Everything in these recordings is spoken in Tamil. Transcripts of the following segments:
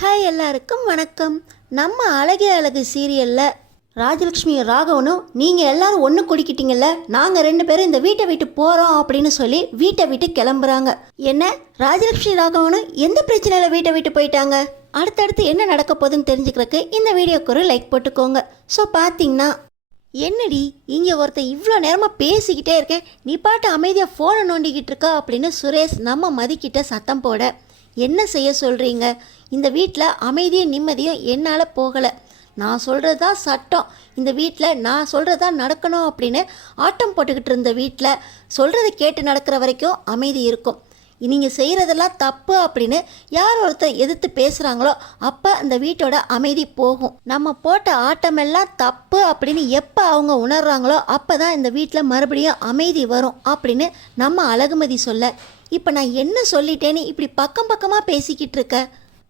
ஹாய் எல்லாருக்கும் வணக்கம். நம்ம அழகே அழகு சீரியலில் ராஜலக்ஷ்மி ராகவனும் நீங்கள் எல்லாரும் ஒன்று குடிக்கிட்டீங்கல்ல, நாங்கள் 2 பேரும் இந்த வீட்டை விட்டு போகிறோம் அப்படின்னு சொல்லி வீட்டை விட்டு கிளம்புறாங்க. என்ன ராஜலக்ஷ்மி ராகவனும் எந்த பிரச்சனையில் வீட்டை விட்டு போயிட்டாங்க? அடுத்தடுத்து என்ன நடக்க போகுதுன்னு தெரிஞ்சுக்கிறதுக்கு இந்த வீடியோக்கு ஒரு லைக் போட்டுக்கோங்க. ஸோ பார்த்தீங்கன்னா, என்னடி இங்கே ஒருத்தர் இவ்வளோ நேரமாக பேசிக்கிட்டே இருக்கேன், நீ பாட்டு அமைதியாக ஃபோனை நோண்டிக்கிட்டு இருக்கா அப்படின்னு சுரேஷ் நம்ம மதிக்கிட்ட சத்தம் போட, என்ன செய்ய சொல்கிறீங்க? இந்த வீட்டில் அமைதியும் நிம்மதியும் என்னால் போகலை. நான் சொல்கிறது தான் சட்டம், இந்த வீட்டில் நான் சொல்கிறது தான் நடக்கணும் அப்படின்னு ஆட்டம் போட்டுக்கிட்டு இருந்த வீட்டில் சொல்கிறத கேட்டு நடக்கிற வரைக்கும் அமைதி இருக்கும். நீங்கள் செய்கிறதெல்லாம் தப்பு அப்படின்னு யார் ஒருத்தர் எதிர்த்து பேசுகிறாங்களோ அப்போ அந்த வீட்டோட அமைதி போகும். நம்ம போட்ட ஆட்டமெல்லாம் தப்பு அப்படின்னு எப்போ அவங்க உணர்றாங்களோ அப்போ தான் இந்த வீட்டில் மறுபடியும் அமைதி வரும் அப்படின்னு நம்ம அழகுமதி சொல்ல, இப்போ நான் என்ன சொல்லிட்டேன்னு இப்படி பக்கம் பக்கமாக பேசிக்கிட்டு இருக்க?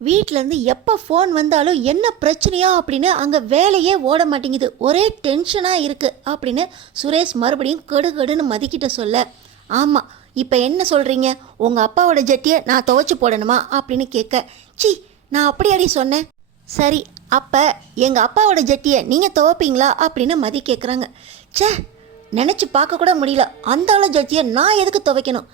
வீட்டிலேருந்து எப்போ ஃபோன் வந்தாலும் என்ன பிரச்சனையோ அப்படின்னு அங்கே வேலையே ஓட மாட்டேங்குது, ஒரே டென்ஷனாக இருக்குது அப்படின்னு சுரேஷ் மறுபடியும் கெடுகடுன்னு மதிக்கிட்ட சொல்ல, ஆமாம் இப்போ என்ன சொல்கிறீங்க? உங்கள் அப்பாவோட ஜட்டியை நான் துவைச்சி போடணுமா அப்படின்னு கேட்க, சி நான் அப்படியாடி சொன்னேன். சரி அப்போ எங்கள் அப்பாவோட ஜட்டியை நீங்கள் துவைப்பீங்களா அப்படின்னு மதி கேட்குறாங்க. சே நினச்சி பார்க்க கூட முடியல, அந்த அளவு ஜட்டியை நான் எதுக்கு துவைக்கணும்?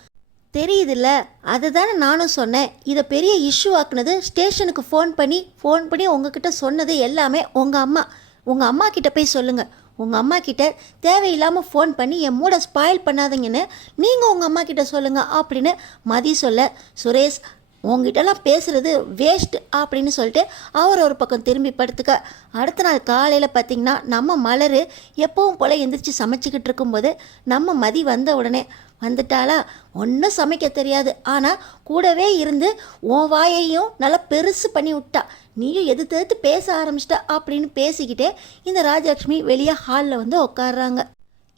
தெரியுதுல்ல, அதுதானே நானும் சொன்னேன். இதை பெரிய இஷ்யூ ஆக்குனது ஸ்டேஷனுக்கு ஃபோன் பண்ணி உங்ககிட்ட சொன்னது எல்லாமே உங்கள் அம்மா கிட்ட போய் சொல்லுங்கள். உங்கள் அம்மா கிட்ட தேவையில்லாமல் ஃபோன் பண்ணி என் மூடை ஸ்பாயில் பண்ணாதீங்கன்னு நீங்கள் உங்கள் அம்மா கிட்ட சொல்லுங்கள் அப்படின்னு மதி சொல்ல, சுரேஷ் உங்ககிட்டலாம் பேசுகிறது வேஸ்ட் அப்படின்னு சொல்லிட்டு அவர் ஒரு பக்கம் திரும்பி படுத்துக்க. அடுத்த நாள் காலையில் பார்த்திங்கன்னா நம்ம மலர் எப்பவும் போல் எந்திரிச்சு சமைச்சிக்கிட்டு இருக்கும்போது நம்ம மதி வந்த உடனே, வந்துட்டாளா ஒன்றும் சமைக்க தெரியாது, ஆனால் கூடவே இருந்து உன் வாயையும் நல்லா பெருசு பண்ணி விட்டா, நீயும் எதிர்த்து பேச ஆரம்பிச்சிட்டா அப்படின்னு பேசிக்கிட்டே இந்த ராஜலக்ஷ்மி வெளியே ஹாலில் வந்து உட்காடுறாங்க.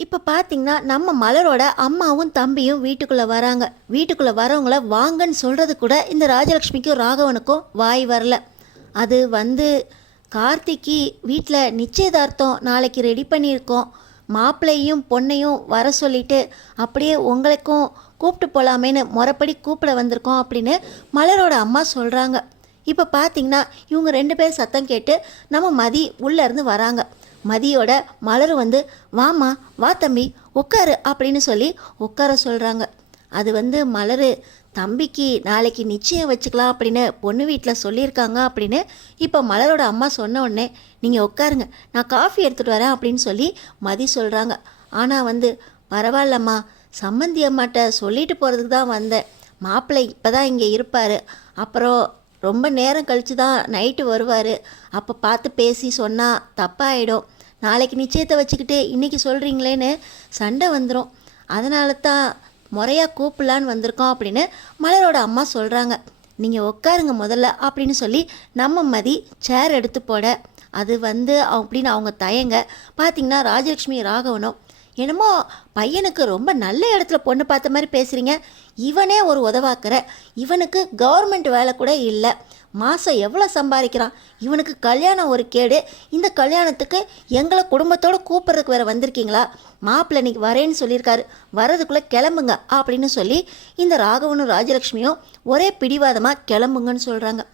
இப்போ பார்த்தீங்கன்னா நம்ம மலரோட அம்மாவும் தம்பியும் வீட்டுக்குள்ளே வராங்க. வீட்டுக்குள்ளே வரவங்கள வாங்கன்னு சொல்கிறது கூட இந்த ராஜலக்ஷ்மிக்கும் ராகவனுக்கும் வாய் வரல. அது வந்து கார்த்திக்கு வீட்டில் நிச்சயதார்த்தம் நாளைக்கு ரெடி பண்ணியிருக்கோம், மாப்பிள்ளையும் பொண்ணையும் வர சொல்லிட்டு அப்படியே உங்களுக்கும் கூப்பிட்டு போகலாமேன்னு முறைப்படி கூப்பிட வந்திருக்கோம் அப்படின்னு மலரோட அம்மா சொல்கிறாங்க. இப்போ பார்த்தீங்கன்னா இவங்க 2 பேர் சத்தம் கேட்டு நம்ம மதி உள்ளேருந்து வராங்க. மதியோட மலர் வந்து, வாமா வா தம்பி உட்காரு அப்படின்னு சொல்லி உட்கார சொல்கிறாங்க. அது வந்து மலர் தம்பிக்கு நாளைக்கு நிச்சயம் வச்சுக்கலாம் அப்படின்னு பொண்ணு வீட்டில் சொல்லியிருக்காங்க அப்படின்னு இப்போ மலரோட அம்மா சொன்ன உடனே, நீங்கள் உட்காருங்க நான் காஃபி எடுத்துகிட்டு வரேன் அப்படின்னு சொல்லி மதி சொல்கிறாங்க. ஆனால் வந்து பரவாயில்லம்மா, சம்மந்தி அம்மாட்ட சொல்லிட்டு போகிறதுக்கு தான் வந்தேன், மாப்பிள்ளை இப்போ தான் இங்கே இருப்பார், அப்புறம் ரொம்ப நேரம் கழித்து தான் நைட்டு வருவார், அப்போ பார்த்து பேசி சொன்னால் தப்பாயிடும், நாளைக்கு நிச்சயத்தை வச்சுக்கிட்டு இன்றைக்கி சொல்கிறீங்களேன்னு சண்டை வந்துடும், அதனால தான் முறையாக கூப்பிடலான்னு வந்திருக்கோம் அப்படின்னு மலரோட அம்மா சொல்கிறாங்க. நீங்கள் உட்காருங்க முதல்ல அப்படின்னு சொல்லி நம்ம மதி சேர் எடுத்து போட, அது வந்து அப்படின்னு அவங்க தயங்க. பார்த்திங்கன்னா ராஜலக்ஷ்மி ராகவனும், என்னமோ பையனுக்கு ரொம்ப நல்ல இடத்துல பொண்ணு பார்த்த மாதிரி பேசுகிறீங்க, இவனே ஒரு உதவாக்கிற, இவனுக்கு கவர்மெண்ட் வேலை கூட இல்லை, மாதம் எவ்வளோ சம்பாதிக்கிறான், இவனுக்கு கல்யாணம் ஒரு கேடு, இந்த கல்யாணத்துக்கு எங்களை குடும்பத்தோடு கூப்பிட்றதுக்கு வேறு வந்திருக்கீங்களா, மாப்பிள்ளை இன்னைக்கு வரேன்னு சொல்லியிருக்காரு, வரதுக்குள்ளே கிளம்புங்க அப்படின்னு சொல்லி இந்த ராகவனும் ராஜலக்ஷ்மியும் ஒரே பிடிவாதமாக கிளம்புங்கன்னு சொல்கிறாங்க.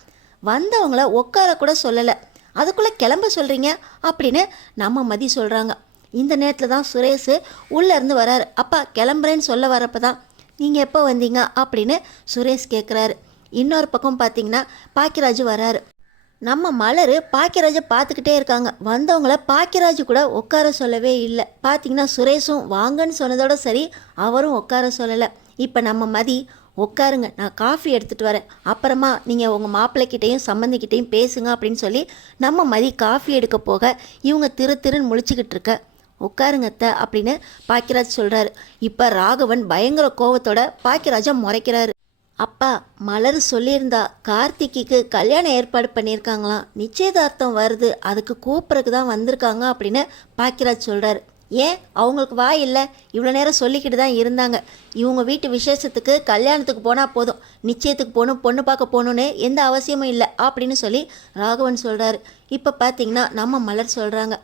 வந்தவங்கள உட்கார கூட சொல்லலை, அதுக்குள்ளே கிளம்ப சொல்கிறீங்க அப்படின்னு நம்ம மதி சொல்கிறாங்க. இந்த நேரத்தில் தான் சுரேஷ் உள்ளேருந்து வராரு. அப்பா கிளம்புறேன்னு சொல்ல வரப்போ தான், நீங்கள் எப்போ வந்தீங்க அப்படின்னு சுரேஷ் கேட்குறாரு. இன்னொரு பக்கம் பார்த்தீங்கன்னா பாக்கியராஜ் வராரு. நம்ம மலர் பாக்கியராஜை பார்த்துக்கிட்டே இருக்காங்க. வந்தவங்கள பாக்கியராஜ் கூட உட்கார சொல்லவே இல்லை. பார்த்தீங்கன்னா சுரேஷும் வாங்கன்னு சொன்னதோட சரி, அவரும் உட்கார சொல்லலை. இப்போ நம்ம மதி, உட்காருங்க நான் காஃபி எடுத்துகிட்டு வரேன், அப்புறமா நீங்கள் உங்கள் மாப்பிள்ளைக்கிட்டையும் சம்மந்திக்கிட்டையும் பேசுங்க அப்படின்னு சொல்லி நம்ம மதி காஃபி எடுக்க போக இவங்க திருன்னு முழிச்சுக்கிட்டு இருக்க, உட்காருங்க அத்தை அப்படின்னு பாக்கியராஜ் சொல்கிறாரு. இப்போ ராகவன் பயங்கர கோவத்தோட பாக்கியராஜை முறைக்கிறாரு. அப்பா மலர் சொல்லியிருந்தா கார்த்திக்கு கல்யாணம் ஏற்பாடு பண்ணியிருக்காங்களாம், நிச்சயதார்த்தம் வருது, அதுக்கு கூப்பிட்றதுக்கு தான் வந்திருக்காங்க அப்படின்னு பாக்கியராஜ் சொல்கிறாரு. ஏன் அவங்களுக்கு வாய் இல்லை? இவ்வளோ நேரம் சொல்லிக்கிட்டு தான் இருந்தாங்க, இவங்க வீட்டு விசேஷத்துக்கு கல்யாணத்துக்கு போனால் போதும், நிச்சயத்துக்கு போகணும் பொண்ணு பார்க்க போகணுன்னு எந்த அவசியமும் இல்லை அப்படின்னு சொல்லி ராகவன் சொல்கிறாரு. இப்போ பார்த்தீங்கன்னா நம்ம மலர் சொல்கிறாங்க,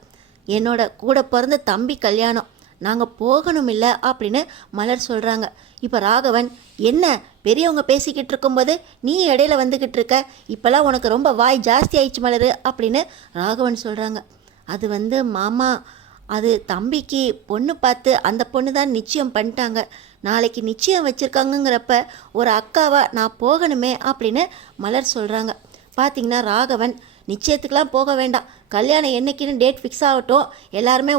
என்னோட கூட பிறந்த தம்பி கல்யாணம், நாங்கள் போகணும் இல்லை அப்படின்னு மலர் சொல்கிறாங்க. இப்போ ராகவன், என்ன பெரியவங்க பேசிக்கிட்டு இருக்கும்போது நீ இடையில வந்துக்கிட்டு இருக்க, இப்போல்லாம் உனக்கு ரொம்ப வாய் ஜாஸ்தி ஆயிடுச்சு மலர் அப்படின்னு ராகவன் சொல்கிறாங்க. அது மாமா, அது தம்பிக்கு பொண்ணு பார்த்து அந்த பொண்ணு தான் நிச்சயம் பண்ணிட்டாங்க. நாளைக்கு நிச்சயம் வச்சுருக்காங்கங்கிறப்ப ஒரு அக்காவா நான் போகணுமே அப்படின்னு மலர் சொல்கிறாங்க. பார்த்திங்கன்னா ராகவன், நிச்சயத்துக்கெலாம் போக வேண்டாம், கல்யாணம் என்னைக்குன்னு டேட் ஃபிக்ஸ் ஆகட்டும், எல்லாருமே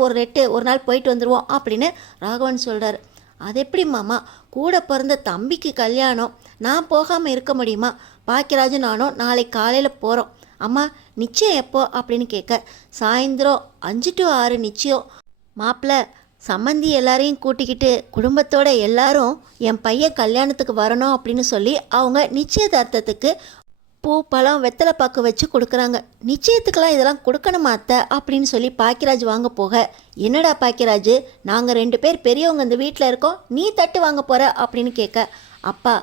ஒரு நாள் போயிட்டு வந்துடுவோம் அப்படின்னு ராகவன் சொல்கிறாரு. அது எப்படி மாமா, கூட பிறந்த தம்பிக்கு கல்யாணம், நான் போகாமல் இருக்க முடியுமா? பாக்கியராஜு நானும் நாளைக்கு காலையில் போகிறோம். அம்மா நிச்சயம் எப்போ அப்படின்னு கேட்க, சாயந்தரம் 5 to 6 நிச்சயம். மாப்பிள்ள சம்மந்தி எல்லாரையும் கூட்டிக்கிட்டு குடும்பத்தோட எல்லாரும் என் பையன் கல்யாணத்துக்கு வரணும் அப்படின்னு சொல்லி அவங்க நிச்சயதார்த்தத்துக்கு பூ பழம் வெத்தலை பாக்கு வச்சு கொடுக்குறாங்க. நிச்சயத்துக்கெல்லாம் இதெல்லாம் கொடுக்கணுமா அத்தை அப்படின்னு சொல்லி பாக்கியராஜ் வாங்க போக, என்னடா பாக்கியராஜ், நாங்கள் 2 பேர் பெரியவங்க இந்த வீட்டில் இருக்கோம், நீ தட்டு வாங்க போகிற அப்படின்னு கேட்க, அப்பா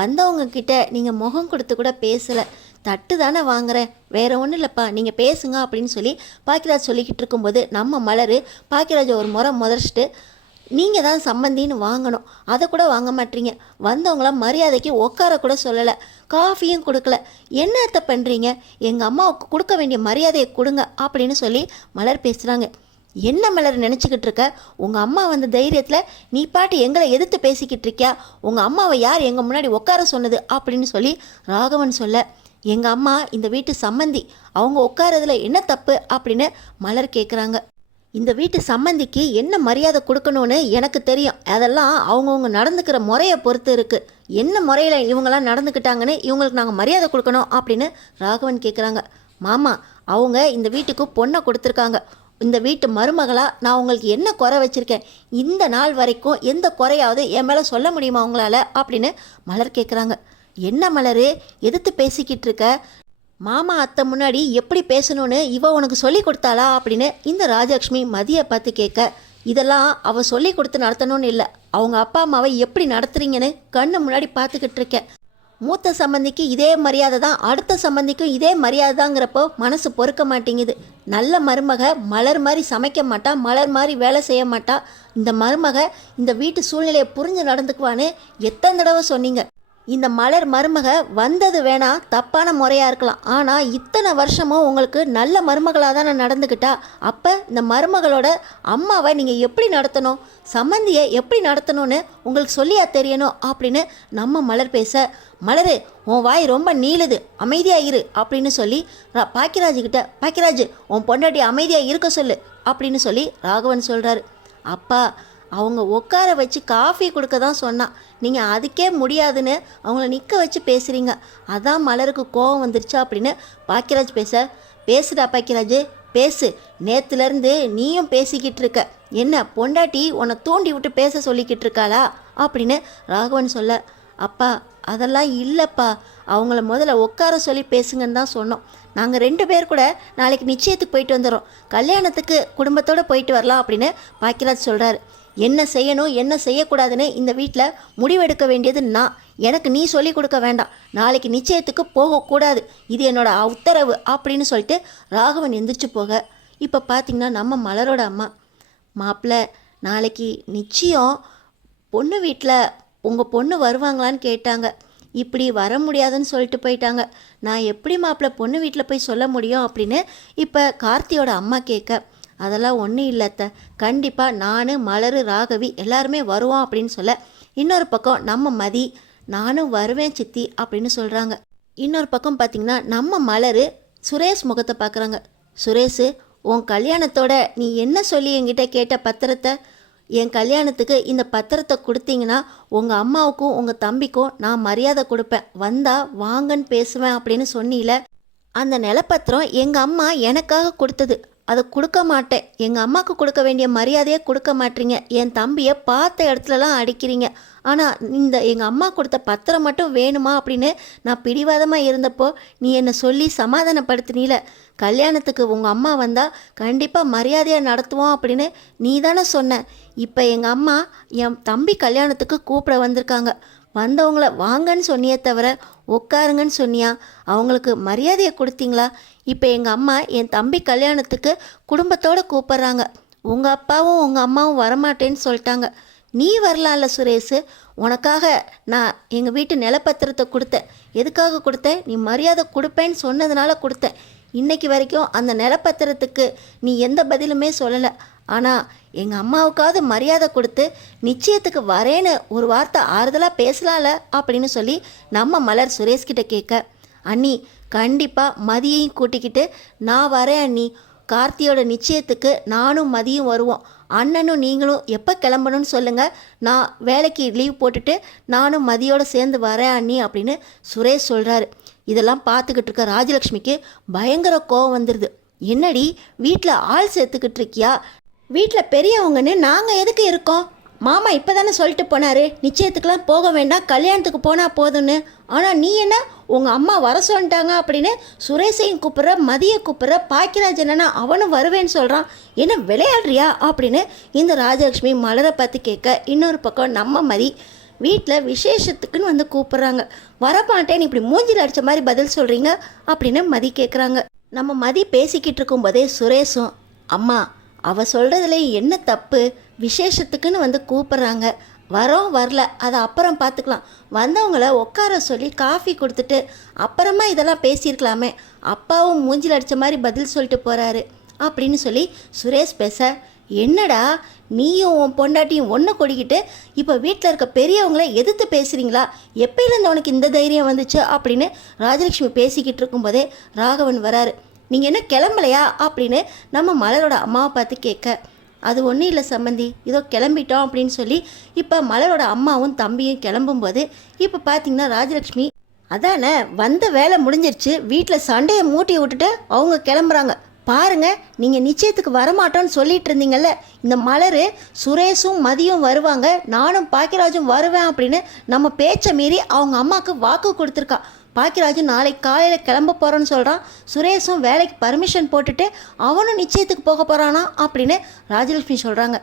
வந்தவங்க கிட்ட நீங்கள் முகம் கொடுத்து கூட பேசலை, தட்டு தானே வாங்குறேன், வேறு ஒன்றும் இல்லைப்பா, நீங்கள் பேசுங்க அப்படின்னு சொல்லி பாக்கியராஜ் சொல்லிக்கிட்டு இருக்கும்போது நம்ம மலர் பாக்கியராஜை ஒரு முறை முதச்சிட்டு, நீங்கள் தான் சம்மந்தின்னு வாங்கணும், அதை கூட வாங்க மாட்டீங்க, வந்தவங்களாம் மரியாதைக்கு உட்கார கூட சொல்லலை, காஃபியும் கொடுக்கல, என்னத்தை பண்ணுறீங்க, எங்கள் அம்மாவுக்கு கொடுக்க வேண்டிய மரியாதையை கொடுங்க அப்படின்னு சொல்லி மலர் பேசுகிறாங்க. என்ன மலர் நினச்சிக்கிட்டு இருக்க, உங்கள் அம்மா வந்த தைரியத்தில் நீ பாட்டு எங்களை எதிர்த்து பேசிக்கிட்டு இருக்கியா, உங்கள் அம்மாவை யார் எங்கள் முன்னாடி உட்கார சொன்னது அப்படின்னு சொல்லி ராகவன் சொல்ல, எங்கள் அம்மா இந்த வீட்டு சம்மந்தி, அவங்க உட்காரதுல என்ன தப்பு அப்படின்னு மலர் கேட்குறாங்க. இந்த வீட்டு சம்மந்திக்கு என்ன மரியாதை கொடுக்கணும்னு எனக்கு தெரியும், அதெல்லாம் அவங்கவுங்க நடந்துக்கிற முறையை பொறுத்து இருக்குது, என்ன முறையில் இவங்கெல்லாம் நடந்துக்கிட்டாங்கன்னு இவங்களுக்கு நாங்கள் மரியாதை கொடுக்கணும் அப்படின்னு ராகவன் கேட்குறாங்க. மாமா, அவங்க இந்த வீட்டுக்கு பொண்ணை கொடுத்துருக்காங்க, இந்த வீட்டு மருமகளாக நான் உங்களுக்கு என்ன குறை வச்சுருக்கேன், இந்த நாள் வரைக்கும் எந்த குறையாவது என் மேலே சொல்ல முடியுமா உங்களால் அப்படின்னு மலர் கேட்குறாங்க. என்ன மலர் எதிர்த்து பேசிக்கிட்டு இருக்க, மாமா அத்தை முன்னாடி எப்படி பேசணும்னு இவ உனக்கு சொல்லி கொடுத்தாளா அப்படின்னு இந்த ராஜலக்ஷ்மி மதியை பார்த்து கேட்க, இதெல்லாம் அவள் சொல்லி கொடுத்து நடத்தணும்னு இல்லை, அவங்க அப்பா அம்மாவை எப்படி நடத்துறீங்கன்னு கண்ணு முன்னாடி பார்த்துக்கிட்டு இருக்கேன், மூத்த சம்பந்திக்கு இதே மரியாதை தான், அடுத்த சம்பந்திக்கும் இதே மரியாதை தாங்கிறப்போ மனசு பொறுக்க மாட்டேங்குது. நல்ல மருமக மலர் மாதிரி சமைக்க மாட்டா, மலர் மாதிரி வேலை செய்ய மாட்டா, இந்த மருமக இந்த வீட்டு சூழ்நிலையை புரிஞ்சு நடந்துக்குவான்னு எத்தனை தடவை சொன்னீங்க. இந்த மலர் மருமக வந்தது வேணா தப்பான முறையாக இருக்கலாம், ஆனால் இத்தனை வருஷமும் உங்களுக்கு நல்ல மருமகளாக தானே நடந்துக்கிட்டா, அப்போ இந்த மருமகளோட அம்மாவை நீங்கள் எப்படி நடத்தணும், சம்மந்தியை எப்படி நடத்தணும்னு உங்களுக்கு சொல்லியா தெரியணும் அப்படின்னு நம்ம மலர் பேச, மலர் உன் வாய் ரொம்ப நீளுது, அமைதியாக இரு அப்படின்னு சொல்லி பாக்கியராஜுக்கிட்ட, பாக்கியராஜ் உன் பொண்டாட்டி அமைதியாக இருக்க சொல்லு அப்படின்னு சொல்லி ராகவன் சொல்கிறாரு. அப்பா அவங்க உட்கார வச்சு காஃபி கொடுக்க தான் சொன்னான், நீங்கள் அதுக்கே முடியாதுன்னு அவங்கள நிற்க வச்சு பேசுகிறீங்க, அதான் மலருக்கு கோபம் வந்துருச்சா அப்படின்னு பாக்கியராஜ் பேசுடா பாக்கியராஜ் பேசு, நேற்றுலேருந்து நீயும் பேசிக்கிட்டு இருக்க, என்ன பொண்டாட்டி உன்னை தூண்டி விட்டு பேச சொல்லிக்கிட்டு இருக்காளா அப்படின்னு ராகவன் சொல்ல, அப்பா அதெல்லாம் இல்லைப்பா, அவங்கள முதல்ல உட்கார சொல்லி பேசுங்கன்னு தான் சொன்னோம், நாங்கள் 2 பேர் கூட நாளைக்கு நிச்சயத்துக்கு போயிட்டு வந்துடுறோம், கல்யாணத்துக்கு குடும்பத்தோடு போயிட்டு வரலாம் அப்படின்னு பாக்கியராஜ் சொல்கிறாரு. என்ன செய்யணும் என்ன செய்யக்கூடாதுன்னு இந்த வீட்டில் முடிவெடுக்க வேண்டியது நான், எனக்கு நீ சொல்லி கொடுக்க வேண்டாம், நாளைக்கு நிச்சயத்துக்கு போகக்கூடாது, இது என்னோட உத்தரவு அப்படின்னு சொல்லிட்டு ராகவன் எந்திரிச்சு போக, இப்போ பார்த்திங்கன்னா நம்ம மலரோட அம்மா, மாப்பிள்ளை நாளைக்கு நிச்சயம் பொண்ணு வீட்டில் உங்கள் பொண்ணு வருவாங்களான்னு கேட்டாங்க, இப்படி வர முடியாதுன்னு சொல்லிட்டு போயிட்டாங்க, நான் எப்படி மாப்பிள்ளை பொண்ணு வீட்டில் போய் சொல்ல முடியும் அப்படின்னு இப்போ கார்த்தியோட அம்மா கேட்க, அதெல்லாம் ஒன்றும் இல்லைத்த, கண்டிப்பாக நான் மலர் ராகவி எல்லாருமே வருவோம் அப்படின்னு சொல்ல, இன்னொரு பக்கம் நம்ம மதி நானும் வருவேன் சித்தி அப்படின்னு சொல்கிறாங்க. இன்னொரு பக்கம் பார்த்திங்கன்னா நம்ம மலர் சுரேஷ் முகத்தை பார்க்குறாங்க. சுரேஷ், உன் கல்யாணத்தோட நீ என்ன சொல்லி என்கிட்ட கேட்ட பத்திரத்தை, என் கல்யாணத்துக்கு இந்த பத்திரத்தை கொடுத்தீங்கன்னா உங்கள் அம்மாவுக்கும் உங்கள் தம்பிக்கும் நான் மரியாதை கொடுப்பேன், வந்தால் வாங்கன்னு பேசுவேன் அப்படின்னு சொன்னீல, அந்த நிலப்பத்திரம் எங்கள் அம்மா எனக்காக கொடுத்தது, அதை கொடுக்க மாட்டேன், எங்கள் அம்மாவுக்கு கொடுக்க வேண்டிய மரியாதையை கொடுக்க மாட்டீங்க, என் தம்பியை பார்த்த இடத்துலலாம் அடிக்கிறீங்க, ஆனால் இந்த எங்கள் அம்மா கொடுத்த பத்திரம் மட்டும் வேணுமா அப்படின்னு நான் பிடிவாதமாக இருந்தப்போ நீ என்னை சொல்லி சமாதானப்படுத்தினீல, கல்யாணத்துக்கு உங்கள் அம்மா வந்தால் கண்டிப்பாக மரியாதையாக நடத்துவோம் அப்படின்னு நீ தானே சொன்ன, இப்போ எங்கள் அம்மா என் தம்பி கல்யாணத்துக்கு கூப்பிட வந்திருக்காங்க, வந்தவங்கள வாங்கன்னு சொன்னியே தவிர உட்காருங்கன்னு சொன்னியா, அவங்களுக்கு மரியாதையை கொடுத்தீங்களா, இப்போ எங்கள் அம்மா என் தம்பி கல்யாணத்துக்கு குடும்பத்தோடு கூப்பிட்றாங்க, உங்கள் அப்பாவும் உங்கள் அம்மாவும் வரமாட்டேன்னு சொல்லிட்டாங்க. நீ வரலாம்ல சுரேஷ். உனக்காக நான் எங்கள் வீட்டு நிலப்பத்திரத்தை கொடுத்தேன். எதுக்காக கொடுத்தேன்? நீ மரியாதை கொடுப்பேன்னு சொன்னதுனால கொடுத்தேன். இன்னைக்கு வரைக்கும் அந்த நிலப்பத்திரத்துக்கு நீ எந்த பதிலுமே சொல்லலை. ஆனால் எங்கள் அம்மாவுக்காவது மரியாதை கொடுத்து நிச்சயத்துக்கு வரேன்னு ஒரு வார்த்தை ஆறுதலாக பேசலாம்ல அப்படின்னு சொல்லி நம்ம மலர் சுரேஷ்கிட்ட கேட்க, அண்ணி கண்டிப்பாக மதியையும் கூட்டிக்கிட்டு நான் வரேன் அண்ணி. கார்த்தியோட நிச்சயத்துக்கு நானும் மதியம் வருவோம். அண்ணனும் நீங்களும் எப்போ கிளம்பணும்னு சொல்லுங்கள். நான் வேலைக்கு லீவ் போட்டுட்டு நானும் மதியோடு சேர்ந்து வரேன் அண்ணி அப்படின்னு சுரேஷ் சொல்கிறாரு. இதெல்லாம் பார்த்துக்கிட்டு இருக்க ராஜலக்ஷ்மிக்கு பயங்கர கோவம் வந்துடுது. என்னடி வீட்டில் ஆள் சேர்த்துக்கிட்டு இருக்கியா? வீட்டில் பெரியவங்கன்னு நாங்கள் எதுக்கு இருக்கோம்? மாமா இப்போ தானே சொல்லிட்டு போனார், நிச்சயத்துக்கெலாம் போக வேண்டாம், கல்யாணத்துக்கு போனால் போதும்னு. ஆனால் நீ என்ன உங்கள் அம்மா வர சொல்லிட்டாங்க அப்படின்னு சுரேஷையும் கூப்பிட்ற, மதியை கூப்பிட்ற, பாக்கியராஜ் என்னன்னா அவனும் வருவேன்னு சொல்கிறான். என்ன விளையாடுறியா அப்படின்னு இந்த ராஜலக்ஷ்மி மலரை பார்த்து கேட்க, இன்னொரு பக்கம் நம்ம மதி வீட்டில் விசேஷத்துக்குன்னு வந்து கூப்பிட்றாங்க. வரமாட்டேன்னு இப்படி மூஞ்சில் அடித்த மாதிரி பதில் சொல்கிறீங்க அப்படின்னு மதி கேட்குறாங்க. நம்ம மதி பேசிக்கிட்டு இருக்கும்போதே சுரேஷும், அம்மா அவள் சொல்கிறதுல என்ன தப்பு? விசேஷத்துக்குன்னு வந்து கூப்பிட்றாங்க, வரோம் வரல அதை அப்புறம் பார்த்துக்கலாம். வந்தவங்கள உட்கார சொல்லி காஃபி கொடுத்துட்டு அப்புறமா இதெல்லாம் பேசியிருக்கலாமே. அப்பாவும் மூஞ்சில் அடித்த மாதிரி பதில் சொல்லிட்டு போகிறாரு அப்படின்னு சொல்லி சுரேஷ் பேச, என்னடா நீயும் உன் பொண்டாட்டியும் ஒன்று கொடிக்கிட்டு இப்போ வீட்டில் இருக்க பெரியவங்கள எதிர்த்து பேசுகிறீங்களா? எப்பயிலேருந்து உனக்கு இந்த தைரியம் வந்துச்சு அப்படின்னு ராஜலக்ஷ்மி பேசிக்கிட்டு இருக்கும்போதே ராகவன் வராரு. நீங்கள் என்ன கிளம்பலையா அப்படின்னு நம்ம மலரோட அம்மாவை பார்த்து கேட்க, அது ஒன்றும் இல்லை சம்மந்தி, இதோ கிளம்பிட்டோம் அப்படின்னு சொல்லி இப்போ மலரோட அம்மாவும் தம்பியும் கிளம்பும்போது இப்போ பார்த்தீங்கன்னா ராஜலக்ஷ்மி, அதானே வந்த வேலை முடிஞ்சிருச்சு, வீட்டில் சண்டையை மூட்டி விட்டுட்டு அவங்க கிளம்புறாங்க. பாருங்க, நீங்கள் நிச்சயத்துக்கு வரமாட்டோன்னு சொல்லிட்டு இருந்தீங்கல்ல, இந்த மலர் சுரேஷும் மதியும் வருவாங்க, நானும் பாக்கியராஜும் வருவேன் அப்படின்னு நம்ம பேச்சை மீறி அவங்க அம்மாவுக்கு வாக்கு கொடுத்துருக்கா. பாக்கியராஜு நாளைக்கு காலையில் கிளம்ப போகிறோன்னு சொல்கிறான். சுரேஷும் வேலைக்கு பர்மிஷன் போட்டுட்டு அவனும் நிச்சயத்துக்கு போக போகிறானா அப்படின்னு ராஜலட்சுமி சொல்கிறாங்க.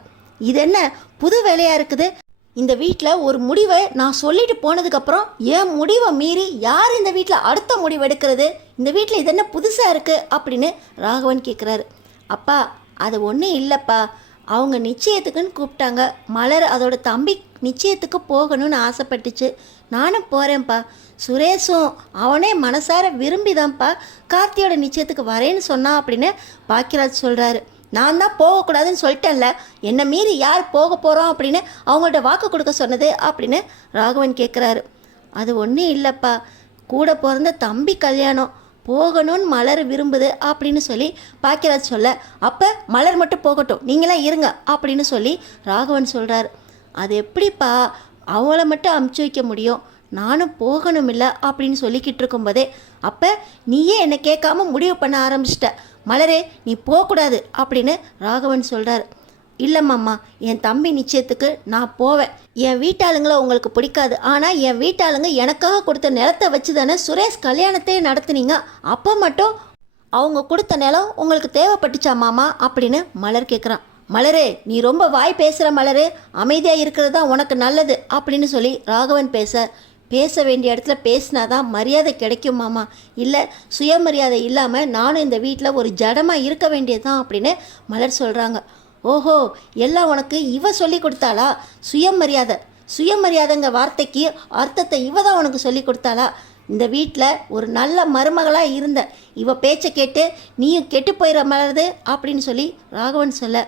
இது என்ன புது வேலையாக இருக்குது? இந்த வீட்டில் ஒரு முடிவை நான் சொல்லிட்டு போனதுக்கப்புறம் என் முடிவை மீறி யார் இந்த வீட்டில் அடுத்த முடிவு எடுக்கிறது? இந்த வீட்டில் இது என்ன புதுசாக இருக்குது அப்படின்னு ராகவன் கேட்குறாரு. அப்பா அது ஒன்றும் இல்லைப்பா, அவங்க நிச்சயத்துக்குன்னு கூப்பிட்டாங்க. மலர் அதோட தம்பி நிச்சயத்துக்கு போகணும்னு ஆசைப்பட்டுச்சு, நானும் போகிறேன்ப்பா. சுரேஷும் அவனே மனசார விரும்பிதான்ப்பா கார்த்தியோட நிச்சயத்துக்கு வரேன்னு சொன்னான் அப்படின்னு பாக்கியராஜ் சொல்கிறாரு. நான் தான் போகக்கூடாதுன்னு சொல்லிட்டேன்ல, என்னை மீறி யார் போக போகிறோம் அப்படின்னு அவங்கள்ட்ட வாக்கு கொடுக்க சொன்னது அப்படின்னு ராகவன் கேட்குறாரு. அது ஒன்றும் இல்லைப்பா, கூட பிறந்த தம்பி கல்யாணம், போகணும்னு மலர் விரும்புது அப்படின்னு சொல்லி பாக்கியராஜ் சொல்ல, அப்போ மலர் மட்டும் போகட்டும், நீங்களாம் இருங்க அப்படின்னு சொல்லி ராகவன் சொல்கிறாரு. அது எப்படிப்பா அவங்கள மட்டும் அமுச்சு வைக்க முடியும்? நானும் போகணும் இல்லை அப்படின்னு சொல்லிக்கிட்டு இருக்கும்போதே அப்போ நீயே என்னை கேட்காம முடிவு பண்ண ஆரம்பிச்சிட்ட. மலரே நீ போகக்கூடாது அப்படின்னு ராகவன் சொல்கிறார். இல்லைம்மாம்மா, என் தம்பி நிச்சயத்துக்கு நான் போவேன். என் வீட்டாளுங்களை உங்களுக்கு பிடிக்காது, ஆனால் என் வீட்டாளுங்க எனக்காக கொடுத்த நிலத்தை வச்சு தானே சுரேஷ் கல்யாணத்தையே நடத்துனீங்க. அப்போ மட்டும் அவங்க கொடுத்த நிலம் உங்களுக்கு தேவைப்பட்டுச்சா மாமா அப்படின்னு மலர் கேட்குறான். மலரே நீ ரொம்ப வாய் பேசுகிற மலரே, அமைதியாக இருக்கிறது தான் உனக்கு நல்லது அப்படின்னு சொல்லி ராகவன் பேச வேண்டிய இடத்துல பேசினாதான் மரியாதை கிடைக்கும் மாமா. இல்லை சுயமரியாதை இல்லாமல் நானும் இந்த வீட்டில் ஒரு ஜடமாக இருக்க வேண்டியது தான் அப்படின்னு மலர் சொல்கிறாங்க. ஓஹோ, எல்லாம் உனக்கு இவ சொல்லி கொடுத்தாளா? சுயமரியாதைங்க வார்த்தைக்கு அர்த்தத்தை இவ தான் உனக்கு சொல்லி கொடுத்தாளா? இந்த வீட்டில் ஒரு நல்ல மருமகளாக இருந்த இவ பேச்சை கேட்டு நீயும் கெட்டு போயிட மலருது அப்படின்னு சொல்லி ராகவன் சொல்ல,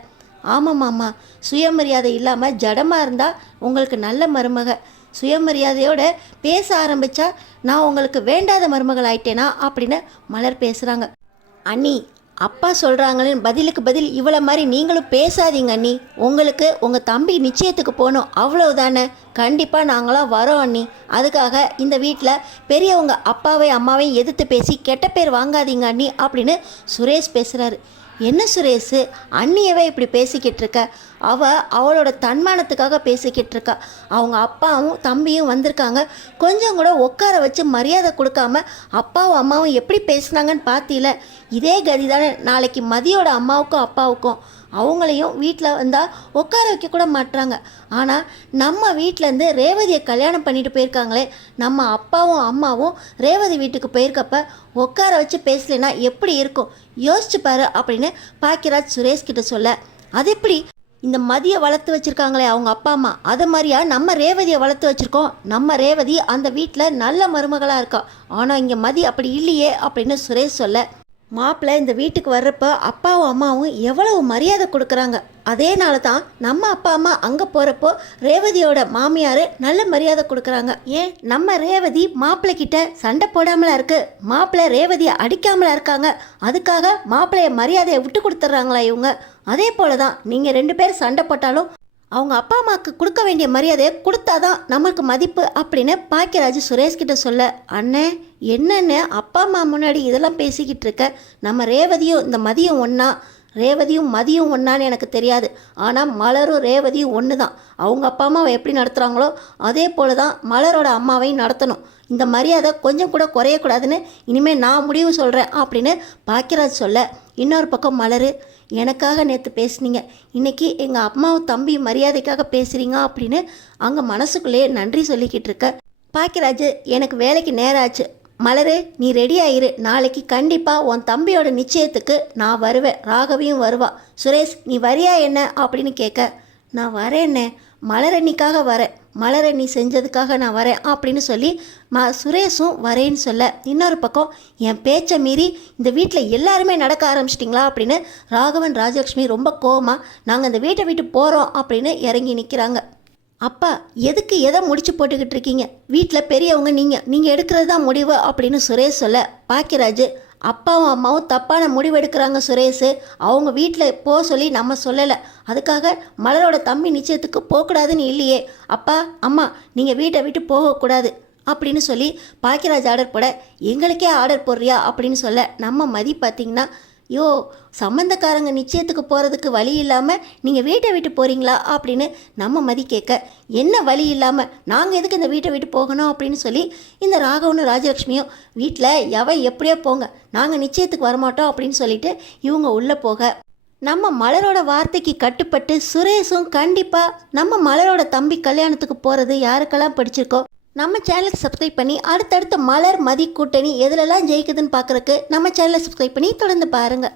ஆமாம் மாமா, சுயமரியாதை இல்லாமல் ஜடமாக இருந்தால் உங்களுக்கு நல்ல மருமக, சுயமரியாதையோடு பேச ஆரம்பித்தா நான் உங்களுக்கு வேண்டாத மருமகள் ஆயிட்டேனா அப்படின்னு மலர் பேசுகிறாங்க. அண்ணி அப்பா சொல்கிறாங்கன்னு பதிலுக்கு பதில் இவ்வளோ மாதிரி நீங்களும் பேசாதீங்க அண்ணி. உங்களுக்கு உங்கள் தம்பி நிச்சயத்துக்கு போகணும், அவ்வளவுதானே. கண்டிப்பாக நாங்களாம் வரோம் அண்ணி. அதுக்காக இந்த வீட்டில் பெரியவங்க அப்பாவையும் அம்மாவையும் எதிர்த்து பேசி கெட்ட பேர் வாங்காதீங்க அண்ணி அப்படின்னு சுரேஷ் பேசுகிறாரு. என்ன சுரேஷ், அண்ணியவே இப்படி பேசிக்கிட்டு இருக்க? அவளோட தன்மானத்துக்காக பேசிக்கிட்டு இருக்கா. அவங்க அப்பாவும் தம்பியும் வந்திருக்காங்க, கொஞ்சம் கூட உட்கார வச்சு மரியாதை கொடுக்காம அப்பாவும் அம்மாவும் எப்படி பேசுனாங்கன்னு பார்த்தீல? இதே கதி தானே நாளைக்கு மதியோட அம்மாவுக்கும் அப்பாவுக்கும். அவங்களையும் வீட்டில் வந்தால் உட்கார வைக்க கூட மாட்டுறாங்க. ஆனால் நம்ம வீட்டிலேருந்து ரேவதியை கல்யாணம் பண்ணிட்டு போயிருக்காங்களே, நம்ம அப்பாவும் அம்மாவும் ரேவதி வீட்டுக்கு போயிருக்கப்ப உட்கார வச்சு பேசலைன்னா எப்படி இருக்கும் யோசிச்சு பாரு அப்படின்னு பாக்கியராஜ் சுரேஷ்கிட்ட சொல்ல, அது எப்படி இந்த மதியை வளர்த்து வச்சுருக்காங்களே அவங்க அப்பா அம்மா, அதை மாதிரியா நம்ம ரேவதியை வளர்த்து வச்சுருக்கோம். நம்ம ரேவதி அந்த வீட்டில் நல்ல மருமகளாக இருக்கா. ஆனால் இங்கே மதி அப்படி இல்லையே அப்படின்னு சுரேஷ் சொல்ல, மாப்பிள்ளை இந்த வீட்டுக்கு வர்றப்போ அப்பாவும் அம்மாவும் எவ்வளவு மரியாதை கொடுக்குறாங்க. அதேனால தான் நம்ம அப்பா அம்மா அங்கே போகிறப்போ ரேவதியோட மாமியார் நல்ல மரியாதை கொடுக்குறாங்க. ஏன் நம்ம ரேவதி மாப்பிள்ளை கிட்ட சண்டை போடாமலா இருக்கு, மாப்பிள்ளை ரேவதியை அடிக்காமலா இருக்காங்க. அதுக்காக மாப்பிள்ளைய மரியாதையை விட்டு கொடுத்துட்றாங்களா இவங்க? அதே போல தான் நீங்கள் 2 பேர் சண்டை போட்டாலும் அவங்க அப்பா அம்மாவுக்கு கொடுக்க வேண்டிய மரியாதையை கொடுத்தாதான் நம்மளுக்கு மதிப்பு அப்படின்னு பாக்கியராஜ் சுரேஷ்கிட்ட சொல்ல, அண்ணே என்னென்ன அப்பா அம்மா முன்னாடி இதெல்லாம் பேசிக்கிட்டு இருக்க, நம்ம ரேவதியும் இந்த மதியம் ஒன்றா, ரேவதியும் மதியும் ஒன்றான்னு எனக்கு தெரியாது. ஆனால் மலரும் ரேவதியும் ஒன்று தான். அவங்க அப்பா அம்மாவை எப்படி நடத்துகிறாங்களோ அதே போல தான் மலரோட அம்மாவையும் நடத்தணும். இந்த மரியாதை கொஞ்சம் கூட குறையக்கூடாதுன்னு இனிமேல் நான் முடிவு சொல்கிறேன் அப்படின்னு பாக்கியராஜ் சொல்ல, இன்னொரு பக்கம் மலரு, எனக்காக நேற்று பேசுனீங்க, இன்றைக்கி எங்கள் அம்மாவும் தம்பி மரியாதைக்காக பேசுகிறீங்க அப்படின்னு அங்கே மனசுக்குள்ளேயே நன்றி சொல்லிக்கிட்டு இருக்க பாக்கியராஜ், எனக்கு வேலைக்கு நேரம் ஆச்சு, மலரு நீ ரெடி ஆயிரு, நாளைக்கு கண்டிப்பாக உன் தம்பியோட நிச்சயத்துக்கு நான் வருவேன், ராகவியும் வருவா. சுரேஷ் நீ வரியா என்ன அப்படின்னு கேட்க, நான் வரேன்னே, மலரண்ணிக்காக வரேன், மலரணி செஞ்சதுக்காக நான் வரேன் அப்படின்னு சொல்லி சுரேஷும் வரேன்னு சொல்ல, இன்னொரு பக்கம் என் பேச்சை மீறி இந்த வீட்டில் எல்லாருமே நடக்க ஆரம்பிச்சிட்டிங்களா அப்படின்னு ராகவன் ராஜலக்ஷ்மி ரொம்ப கோவமாக நாங்கள் இந்த வீட்டை விட்டு போகிறோம் அப்படின்னு இறங்கி நிற்கிறாங்க. அப்பா எதுக்கு எதை முடிச்சு போட்டுக்கிட்டு இருக்கீங்க, வீட்டில் பெரியவங்க நீங்கள் எடுக்கிறது தான் முடிவு அப்படின்னு சுரேஷ் சொல்ல, பாக்கியராஜ் அப்பாவும் அம்மாவும் தப்பான முடிவு எடுக்கிறாங்க சுரேஷ், அவங்க வீட்டில் போக சொல்லி நம்ம சொல்லலை, அதுக்காக மலரோட தம்பி நிச்சயத்துக்கு போகக்கூடாதுன்னு இல்லையே, அப்பா அம்மா நீங்கள் வீட்டை விட்டு போகக்கூடாது அப்படின்னு சொல்லி பாக்கியராஜ் ஆர்டர் போட, எங்களுக்கே ஆர்டர் போடுறியா அப்படின்னு சொல்ல, நம்ம மதி பார்த்திங்கன்னா, யோ சம்மந்தக்காரங்க நிச்சயத்துக்கு போகிறதுக்கு வழி இல்லாமல் நீங்கள் வீட்டை விட்டு போகிறீங்களா அப்படின்னு நம்ம மதி கேட்க, என்ன வழி இல்லாமல் நாங்கள் எதுக்கு இந்த வீட்டை விட்டு போகணும் அப்படின்னு சொல்லி இந்த ராகவனும் ராஜலக்ஷ்மியும் வீட்டில் எவன் எப்படியோ போங்க, நாங்கள் நிச்சயத்துக்கு வரமாட்டோம் அப்படின்னு சொல்லிட்டு இவங்க உள்ளே போக, நம்ம மலரோட வார்த்தைக்கு கட்டுப்பட்டு சுரேஷும் கண்டிப்பாக நம்ம மலரோட தம்பி கல்யாணத்துக்கு போகிறது யாருக்கெல்லாம் பிடிச்சிருக்கோ நம்ம சேனலுக்கு சப்ஸ்கிரைப் பண்ணி அடுத்தடுத்த மலர் மதி கூட்டணி எதுலெல்லாம் ஜெயிக்குதுன்னு பார்க்குறக்கு நம்ம சேனலை சப்ஸ்கிரைப் பண்ணி தொடர்ந்து பாருங்கள்.